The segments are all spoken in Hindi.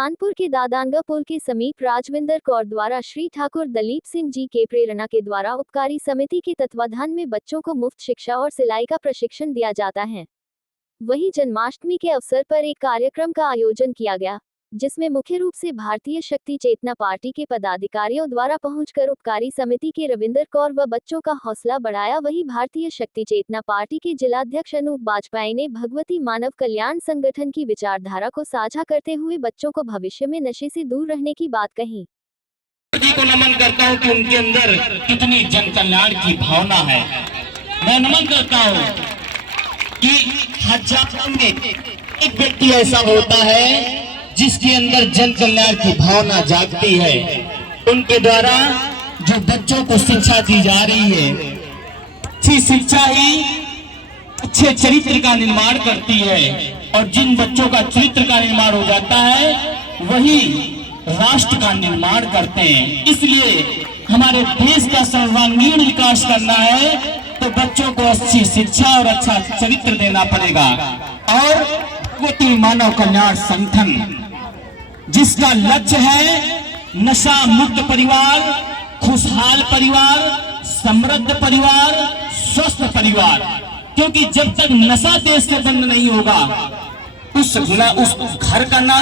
कानपुर के दादांगा पुल के समीप राजविंदर कौर द्वारा श्री ठाकुर दलीप सिंह जी के प्रेरणा के द्वारा उपकारी समिति के तत्वाधान में बच्चों को मुफ्त शिक्षा और सिलाई का प्रशिक्षण दिया जाता है। वहीं जन्माष्टमी के अवसर पर एक कार्यक्रम का आयोजन किया गया, जिसमें मुख्य रूप से भारतीय शक्ति चेतना पार्टी के पदाधिकारियों द्वारा पहुंचकर उपकारी समिति के रविंदर कौर व बच्चों का हौसला बढ़ाया। वहीं भारतीय शक्ति चेतना पार्टी के जिलाध्यक्ष अनूप बाजपेयी ने भगवती मानव कल्याण संगठन की विचारधारा को साझा करते हुए बच्चों को भविष्य में नशे से दूर रहने की बात कही। जी को नमन करता हूं कि उनके अंदर कितनी जन कल्याण की भावना है। मैं नमन करता हूं कि हजारों में एक व्यक्ति ऐसा होता है जिसके अंदर जन कल्याण की भावना जागती है। उनके द्वारा जो बच्चों को शिक्षा दी जा रही है, अच्छी शिक्षा ही अच्छे चरित्र का निर्माण करती है, और जिन बच्चों का चरित्र का निर्माण हो जाता है वही राष्ट्र का निर्माण करते हैं। इसलिए हमारे देश का सर्वांगीण विकास करना है तो बच्चों को अच्छी शिक्षा और अच्छा चरित्र देना पड़ेगा। और भगवती मानव कल्याण संगठन जिसका लक्ष्य है नशा मुक्त परिवार, खुशहाल परिवार, समृद्ध परिवार, स्वस्थ परिवार, क्योंकि जब तक नशा देश से बंद नहीं होगा उस घर का ना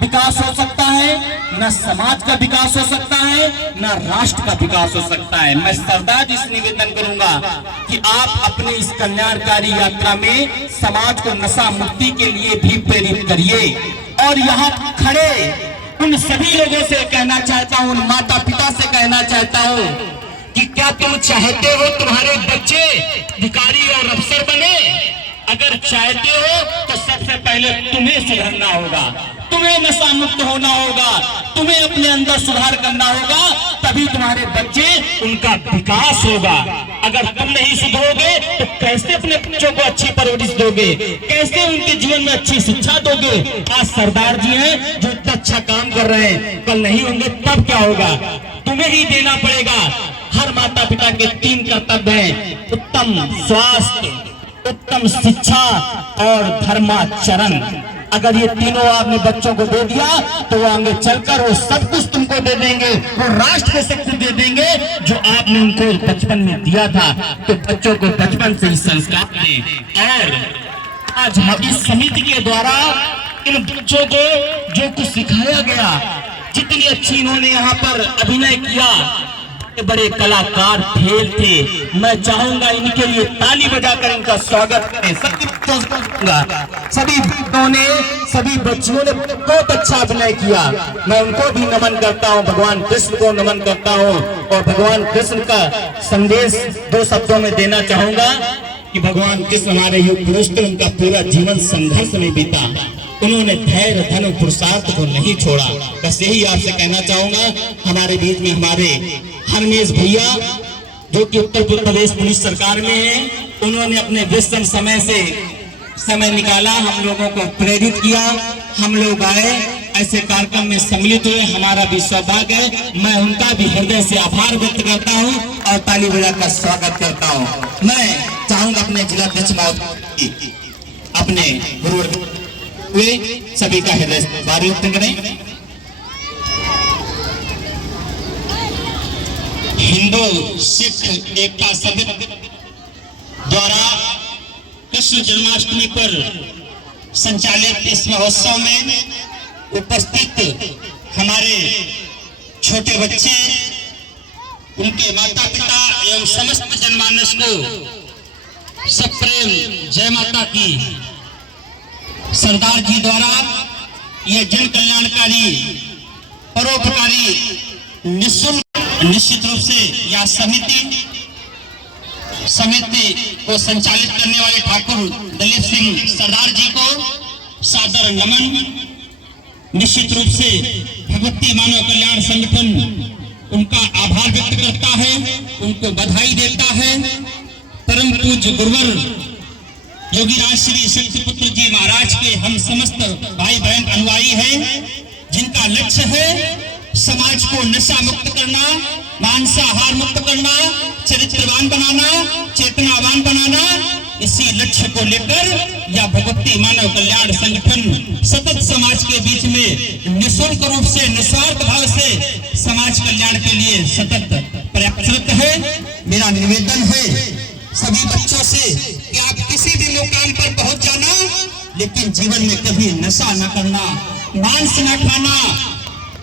विकास हो सकता है, न समाज का विकास हो सकता है, न राष्ट्र का विकास हो सकता है। मैं सरदार जी से निवेदन करूंगा कि आप अपने इस कल्याणकारी यात्रा में समाज को नशा मुक्ति के लिए भी प्रेरित करिए। और यहाँ खड़े उन सभी लोगों से कहना चाहता हूँ, उन माता पिता से कहना चाहता हूँ कि क्या तुम चाहते हो तुम्हारे बच्चे अधिकारी और अफसर बने? अगर चाहते हो तो सबसे पहले तुम्हें सुधरना होगा, तुम्हें नशा मुक्त होना होगा, तुम्हें अपने अंदर सुधार करना होगा, तभी तुम्हारे बच्चे उनका विकास होगा। अगर तुम नहीं सुधरोगे तो कैसे अपने बच्चों को अच्छी परवरिश दोगे, कैसे उनके जीवन में अच्छी शिक्षा दोगे? आज सरदार जी हैं जो इतना अच्छा काम कर रहे हैं, कल नहीं होंगे तब क्या होगा? तुम्हें ही देना पड़ेगा। हर माता पिता के 3 कर्तव्य हैं: उत्तम स्वास्थ्य, उत्तम शिक्षा और धर्माचरण। अगर ये तीनों आपने बच्चों को दे दिया तो वो आगे चलकर वो सब कुछ तुमको दे देंगे, वो राष्ट्र को सब कुछ दे देंगे जो आपने उनको बचपन में दिया था। तो बच्चों को बचपन से ही संस्कार दें। और आज हम इस समिति के द्वारा इन बच्चों को जो कुछ सिखाया गया, जितनी अच्छी इन्होंने यहाँ पर अभिनय किया, बड़े कलाकार फेल थे। मैं चाहूंगा इनके लिए ताली बजाकर इनका स्वागत करें। सभी बच्चों ने, सभी बच्चियों ने बहुत अच्छा अभिनय किया। मैं उनको भी नमन करता हूं, भगवान कृष्ण को नमन करता हूं। और भगवान कृष्ण का संदेश 2 शब्दों में देना चाहूंगा कि भगवान कृष्ण हमारे युग पुरुष थे, उनका पूरा जीवन संघर्ष में बीता। उन्होंने धैर्य, धन, पुरुषार्थ को नहीं छोड़ा। बस यही आपसे कहना चाहूंगा। हमारे बीच में हमारे हरमेश भैया जो कि उत्तर प्रदेश पुलिस सरकार में है, उन्होंने अपने व्यस्त समय से समय निकाला, हम लोगों को प्रेरित किया, हम लोग आए, ऐसे कार्यक्रम में सम्मिलित हुए। हमारा भी सौभाग्य है। मैं उनका भी हृदय से आभार व्यक्त करता हूं और ताली बजाकर स्वागत करता हूं। मैं चाहूंगा अपने जिलाध्यक्ष महोदय अपने गुरु वे सभी का हृदय से आभार व्यक्त करें। हिंदू सिख एकता समिति द्वारा कृष्ण जन्माष्टमी पर संचालित इस महोत्सव में उपस्थित हमारे छोटे बच्चे, उनके माता पिता एवं समस्त जनमानस को सप्रेम जय माता की। सरदार जी द्वारा यह जन कल्याणकारी परोपकारी निश्चित रूप से यह समिति को संचालित करने वाले ठाकुर दलीप सिंह सरदार जी को सादर नमन। निश्चित रूप से भगवती मानव कल्याण संगठन उनका आभार व्यक्त करता है, उनको बधाई देता है। परम पूज्य गुरुवर योगी राज श्री शक्तिपुत्र जी महाराज के हम समस्त भाई बहन अनुयायी हैं, जिनका लक्ष्य है समाज को नशा मुक्त करना, मांसाहार मुक्त करना, चरित्रवान बनाना, चेतनावान बनाना। इससे इसी लक्ष्य को लेकर या भगवती मानव कल्याण संगठन सतत समाज के बीच में निःशुल्क रूप से निस्वार्थ भाव से समाज कल्याण के लिए सतत प्रयासरत है। मेरा निवेदन है सभी बच्चों से कि आप किसी भी मुकाम पर पहुंच जाना, लेकिन जीवन में कभी नशा न करना, मांस न खाना,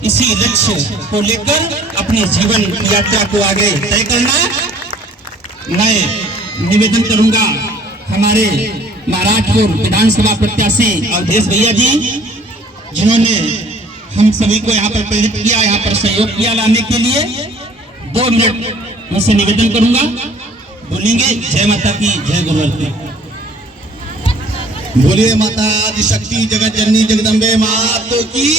इसी लक्ष्य को लेकर अपने जीवन की यात्रा को आगे तय करना। मैं निवेदन करूंगा हमारे महाराजपुर विधानसभा प्रत्याशी अवधेश भैया जी, जिन्होंने हम सभी को यहाँ पर प्रेरित किया, यहाँ पर सहयोग किया लाने के लिए। 2 मिनट उनसे निवेदन करूंगा, बोलेंगे। जय माता की, जय गुरुवर्ती। बोलिए माता आदिशक्ति जगत जननी जगदम्बे मातो की,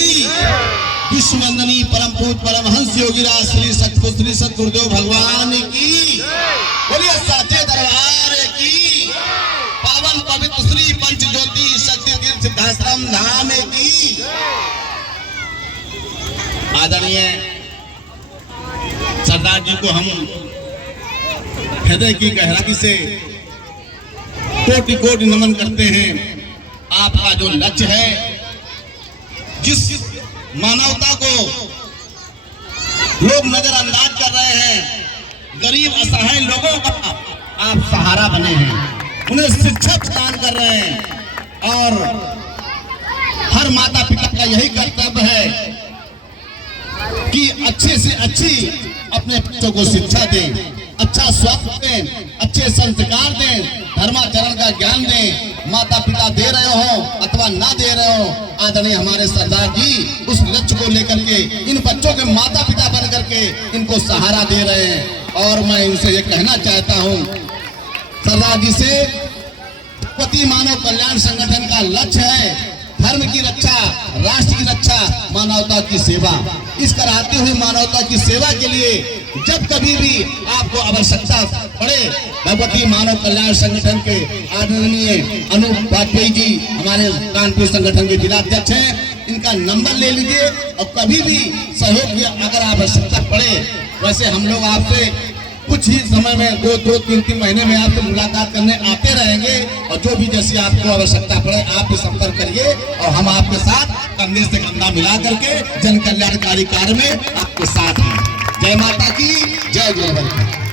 विश्ववंदनी परम पूज परमहंस योगीराज श्री सतगुरु श्री सतगुरुदेव भगवान की। बोलिए साचे दरबार की, पावन पवित्र श्री पंच ज्योति शक्ति तीर्थ सिद्धाश्रम धाम की। आदरणीय सरदार जी को हम हृदय की गहराई से कोटि कोटि नमन करते हैं। आपका जो लक्ष्य है, जिस मानवता को लोग नजरअंदाज कर रहे हैं, गरीब असहाय लोगों का आप सहारा बने हैं, उन्हें शिक्षा प्रदान कर रहे हैं। और हर माता पिता का यही कर्तव्य है कि अच्छे से अच्छी अपने बच्चों को शिक्षा दें, अच्छा स्वास्थ्य दें, अच्छे संस्कार दें, धर्माचरण का ज्ञान दें। माता पिता दे रहे हो अथवा ना दे रहे हो, आदरणीय हमारे सरदार जी उस लक्ष्य को लेकर के इन बच्चों के माता पिता बन करके इनको सहारा दे रहे हैं। और मैं इनसे ये कहना चाहता हूँ सरदार जी से, भगवती मानव कल्याण संगठन का लक्ष्य है धर्म की रक्षा, राष्ट्र की रक्षा, मानवता की सेवा। इस कराते हुए मानवता की सेवा के लिए जब कभी भी आपको आवश्यकता पड़े, भगवती मानव कल्याण संगठन के आदरणीय अनूप वाजपेयी जी हमारे कानपुर संगठन के जिलाध्यक्ष हैं, इनका नंबर ले लीजिए और कभी भी सहयोग की अगर आवश्यकता पड़े। वैसे हम लोग आपसे कुछ ही समय में 2-3 महीने में आपसे मुलाकात करने आते रहेंगे, और जो भी जैसी आपको आवश्यकता पड़े आप भी संपर्क करिए और हम आपके साथ कंधे से कंधा मिला करके जन कल्याणकारी कार्य में आपके साथ हैं। जय माता की, जय गुरुवर्ती।